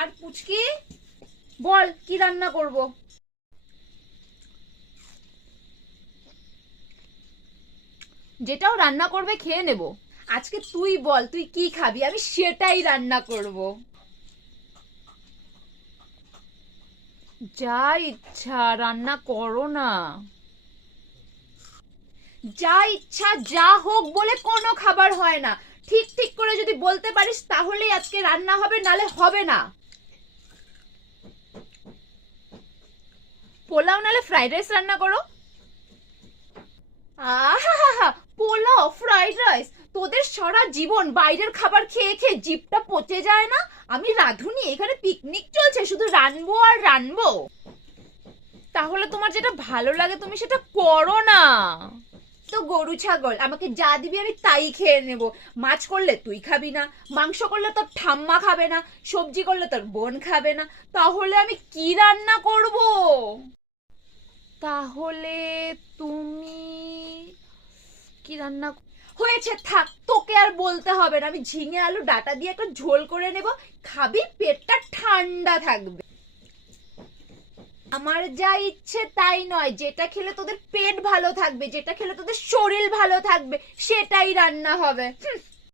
আর পুচকি, বল কি রান্না করব? যেটাও রান্না করবে খেয়ে নেব। আজকে তুই বল তুই কি খাবি, আমি সেটাই রান্না করব। যা ইচ্ছা রান্না করো না। যা ইচ্ছা যা হোক বলে কোনো খাবার হয় না। ঠিক ঠিক করে যদি বলতে পারিস তাহলেই আজকে রান্না হবে, নালে হবে না। পোলাও নালে ফ্রাইড রাইস রান্না করো। আহা, পোলাও ফ্রাইড রাইস, তোদের সারা জীবন বাইরের খাবার খেয়ে খেয়ে জিভটা পচে যায় না? আমি রাঁধুনি, এখানে পিকনিক চলছে, শুধু রানবো আর রানবো। তাহলে তোমার যেটা ভালো লাগে তুমি সেটা করো না। তো গরু ছাগল, আমাকে যা দিবি আমি তাই খেয়ে নেব। মাছ করলে তুই খাবি না, মাংস করলে তোর ঠাম্মা খাবে না, সবজি করলে তোর বোন খাবে না, তাহলে আমি কি রান্না করব? তাহলে তুমি কি রান্না হয়েছে, থাক, তোকে আর বলতে হবে না। আমি ঝিঙে আলু ডাটা দিয়ে একটা ঝোল করে নেব, খাবি, পেটটা ঠান্ডা থাকবে। আমার যা ইচ্ছে তাই নয়, যেটা খেলে তোদের পেট ভালো থাকবে, যেটা খেলে তোদের শরীর ভালো থাকবে সেটাই রান্না হবে।